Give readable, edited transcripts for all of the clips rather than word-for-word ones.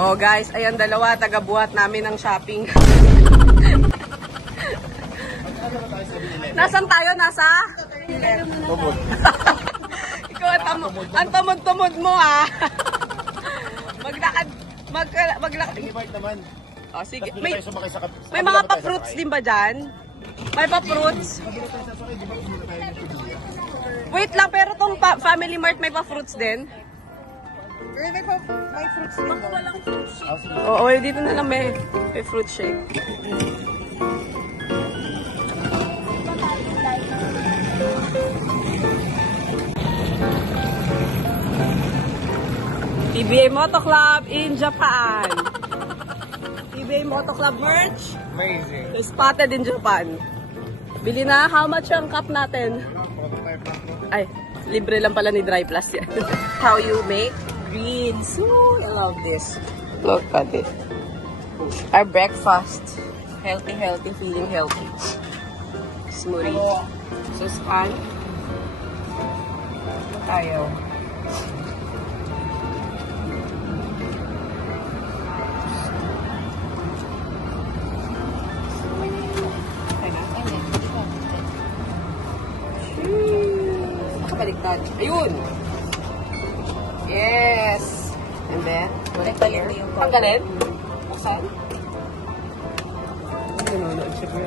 Oh guys, ayan dalawa, taga-buhat namin ng shopping. Nasaan tayo? Nasa? Tumod. Ikaw ang tumod-tumod mo ah. Maglakad. Invite naman. Oh, sige. May May mga pa-fruits din ba dyan? May pa-fruits? Wait lang, pero tong Family Mart may pa-fruits din? May fruits din. Walang fruit shake. Oo, dito na lang may fruit shake. TBA Moto Club in Japan. TBA Moto Club merch. Amazing. Spotted in Japan. Bili na. How much ang cup natin? Ay, libre lang pala ni Dry Plus yan. How you make greens. Ooh, I love this. Look at it. Our breakfast. Healthy, feeling healthy. Smoothie. Suspan. Tayo. Baliktad. Ayun! Yes! And then, baliktad here. Tanggalin? Buksan? Nanonood siya ba?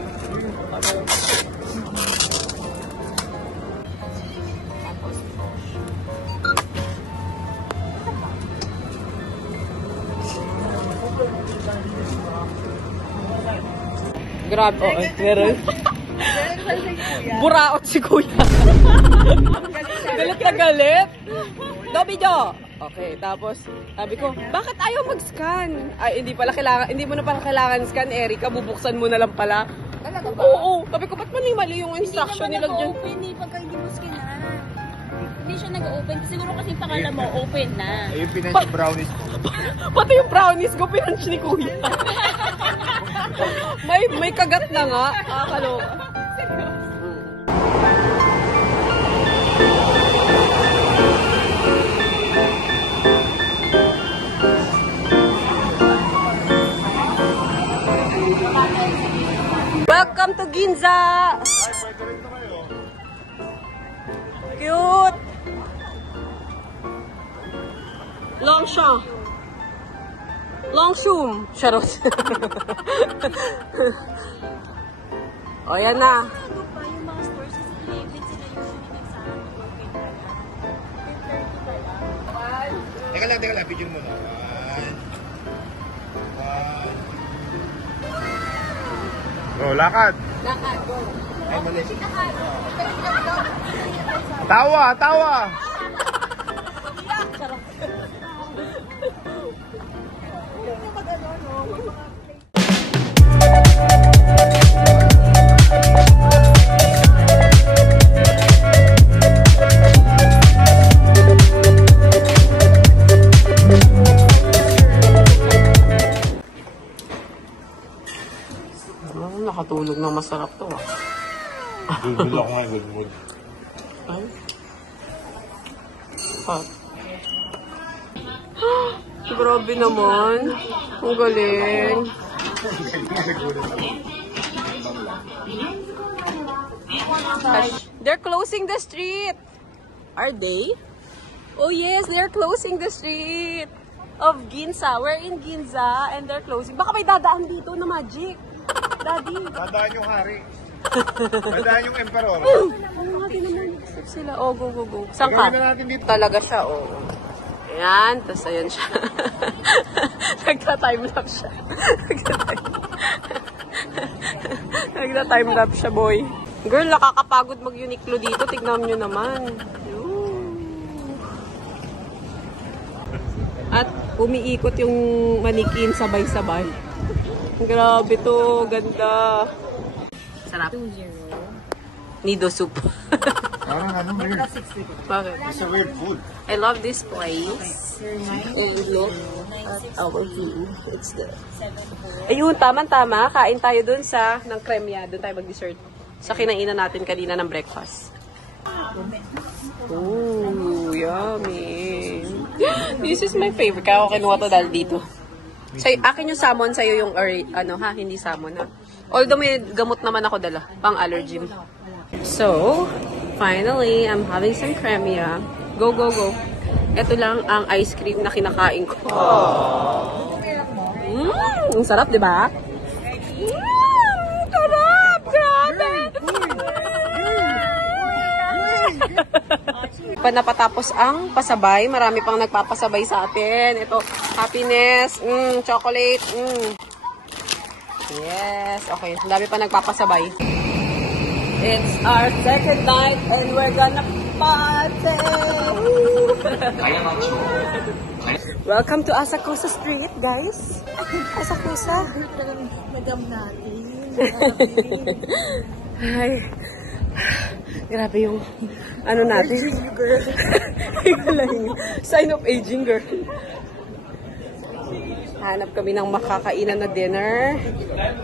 Grabe. Oh, meron. Buraot si Kuya. Galit na galit. No video. Okay, tapos sabi ko, bakit ayaw mag-scan? Ay, hindi mo na pala kailangan scan, Erica. Bubuksan mo na lang pala. Talaga ba? Oo. Sabi ko, ba't mali yung instruction nila dyan? Hindi pagka hindi mo skin na. Hindi siya nag-open. Siguro kasi pakala mo, open na. Ayun, pinanch brownies ko. Pati yung brownies ko, pinanch ni Kuya. may kagat na nga. Kakaloka. Welcome to Ginza! Cute! Longshaw! Longshoom! Charot! O, yan na. Ano pa yung mga stores sa 11 sila usually nagsasabi open na lang. 10:30 pa lang. Teka lang, picture mo na. Go, lakad. Lakad, go. Ay, mali. Tawa! Nakatulog ng masarap to ah. Bibili ako nga, good mood. Ay. Hot. Grabe naman. Ang galing. They're closing the street. Are they? Oh yes, they're closing the street of Ginza. We're in Ginza and they're closing. Baka may dadaan dito na magic. Daddy. Dadaan yung hari. Dadaan yung emperor. Oo nga, di naman. Stop sila. Oh, go. Saan ka? Gawin na natin dito. Talaga siya, oh. Ayan, tapos ayan siya. Nagta-timelapse siya. Nagta-timelapse siya, boy. Girl, nakakapagod mag-Uniqlo dito. Tignan nyo naman. At umiikot yung manikin sabay-sabay. Grabe to, ganda. Sarap. 2-0. Nido soup. Parang ano mo yun? Bakit? It's a weird food. I love this place. And look at our view. It's the... Ayun, tama-tama. Kain tayo dun sa ng kremya. Dun tayo mag-dessert. Sa kinainan natin kanina ng breakfast. Ooh, yummy. This is my favorite. Kaya ako kinuha to dahil dito. Akin yung salmon, sa'yo yung, ano ha, hindi salmon ha. Although may gamot naman ako dala, pang allergy. So, finally, I'm having some cremia. Go, go, go. Ito lang ang ice cream na kinakain ko. Ang sarap, di ba? Sarap! Grabe! Napatapos ang pasabay. Marami pang nagpapasabay sa atin. Ito, happiness, chocolate, Yes, okay. Dami pa nagpapasabay. It's our second night and we're gonna party! Welcome to Asakusa Street, guys. Asakusa. Madam natin. Ay, grabe yung ano natin. Sign of aging, girl. Hanap kami ng makakainan na dinner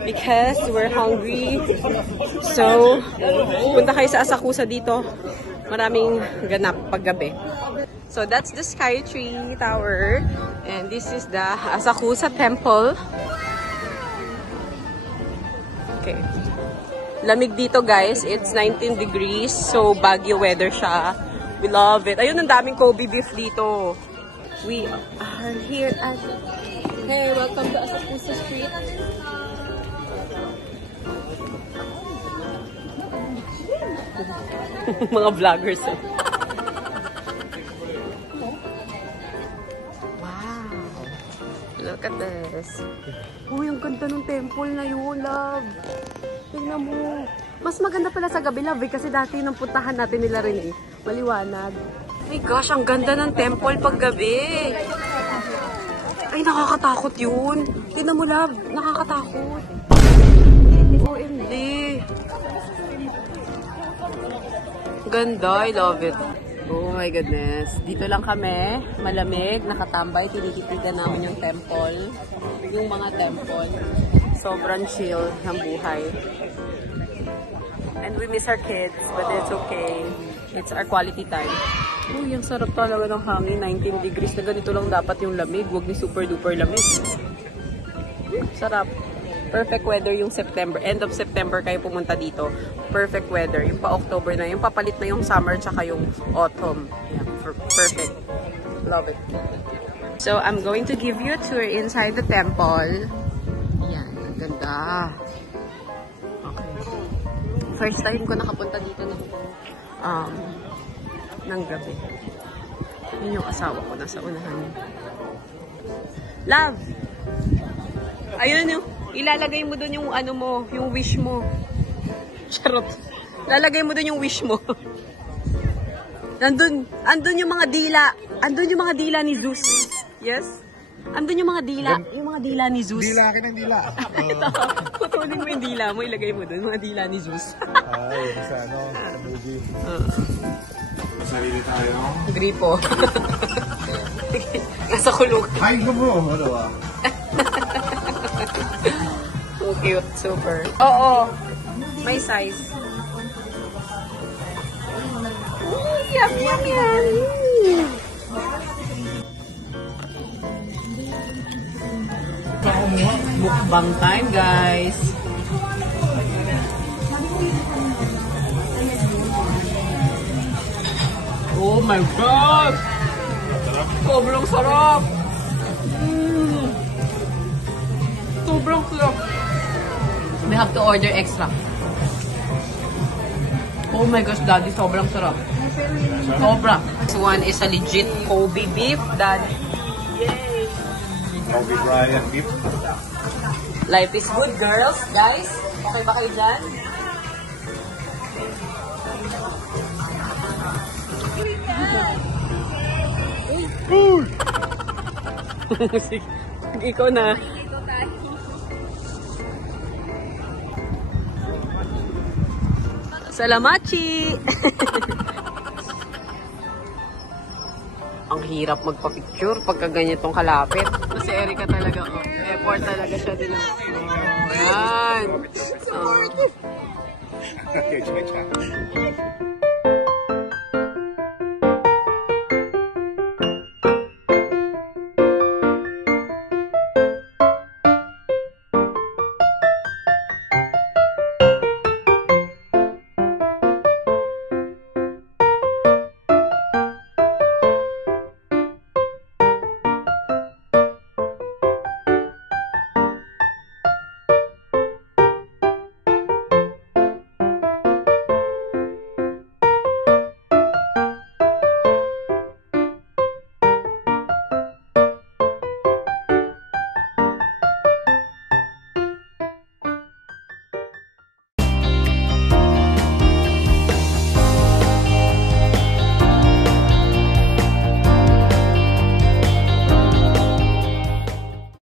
because we're hungry. So, punta kayo sa Asakusa dito. Maraming ganap paggabi. So, that's the Sky Tree Tower. And this is the Asakusa Temple. Okay. Lamig dito, guys. It's 19 degrees. So, Baguio weather siya. We love it. Ayun, ang daming Kobe beef dito. We are here at... Hey, welcome to Asakusa Street. Mga vloggers. Wow. Look at this. Uy, ang ganda ng temple na yun, love. Tingnan mo. Mas maganda pala sa gabi, love, kasi dati nung puntahan natin nila rin maliwanag. My gosh, ang ganda ng temple pag gabi. Ay, nakakatakot yun. Tingnan mo, love. Nakakatakot. OMG. Ganda. I love it. Oh my goodness. Dito lang kami. Malamig. Nakatambay. Tinititigan namin yung temple. Yung mga temple. Sobrang chill ng buhay. And we miss our kids. But it's okay. It's our quality time. Uy, ang sarap talaga ng hangin. 19 degrees na ganito lang dapat yung lamig. Huwag ni super duper lamig. Sarap. Perfect weather yung September. End of September kayo pumunta dito. Perfect weather. Yung pa-October na. Yung papalit na yung summer tsaka yung autumn. Yeah, perfect. Love it. So, I'm going to give you a tour inside the temple. Yan. Ang ganda. Okay. First time ko nakapunta dito ng gabi. Yun yung asawa ko nasa unahan. Love! Ayun yung, ilalagay mo dun yung ano mo, yung wish mo. Charot. Lalagay mo dun yung wish mo. Andun yung mga dila. Andun yung mga dila ni Zeus. Yes? Andun yung mga dila. Yung mga dila ni Zeus. Dila akin ang dila. Ito, putulin mo yung dila mo, ilagay mo dun, mga dila ni Zeus. Ay, sa ano, sa movie. Sarili tayo. Gripo. Nasa kulog. Ay, gumo. Ano ba? So cute. Super. Oo. May size. Yum, yum, yum. Mukbang time, guys. Oh my God! Sobrang sarap! Sobrang sarap! We have to order extra. Oh my gosh, Daddy, sobrang sarap. Sobra. This one is a legit Kobe beef, Daddy. Yay! Kobe Bryant beef. Life is good, girls. Guys, okay ba kayo dyan? Sige, ikaw na. Salamachi! Ang hirap magpa-picture pagka ganitong kalapit. Si Erica talaga, effort talaga siya din. Yan! Okay, check.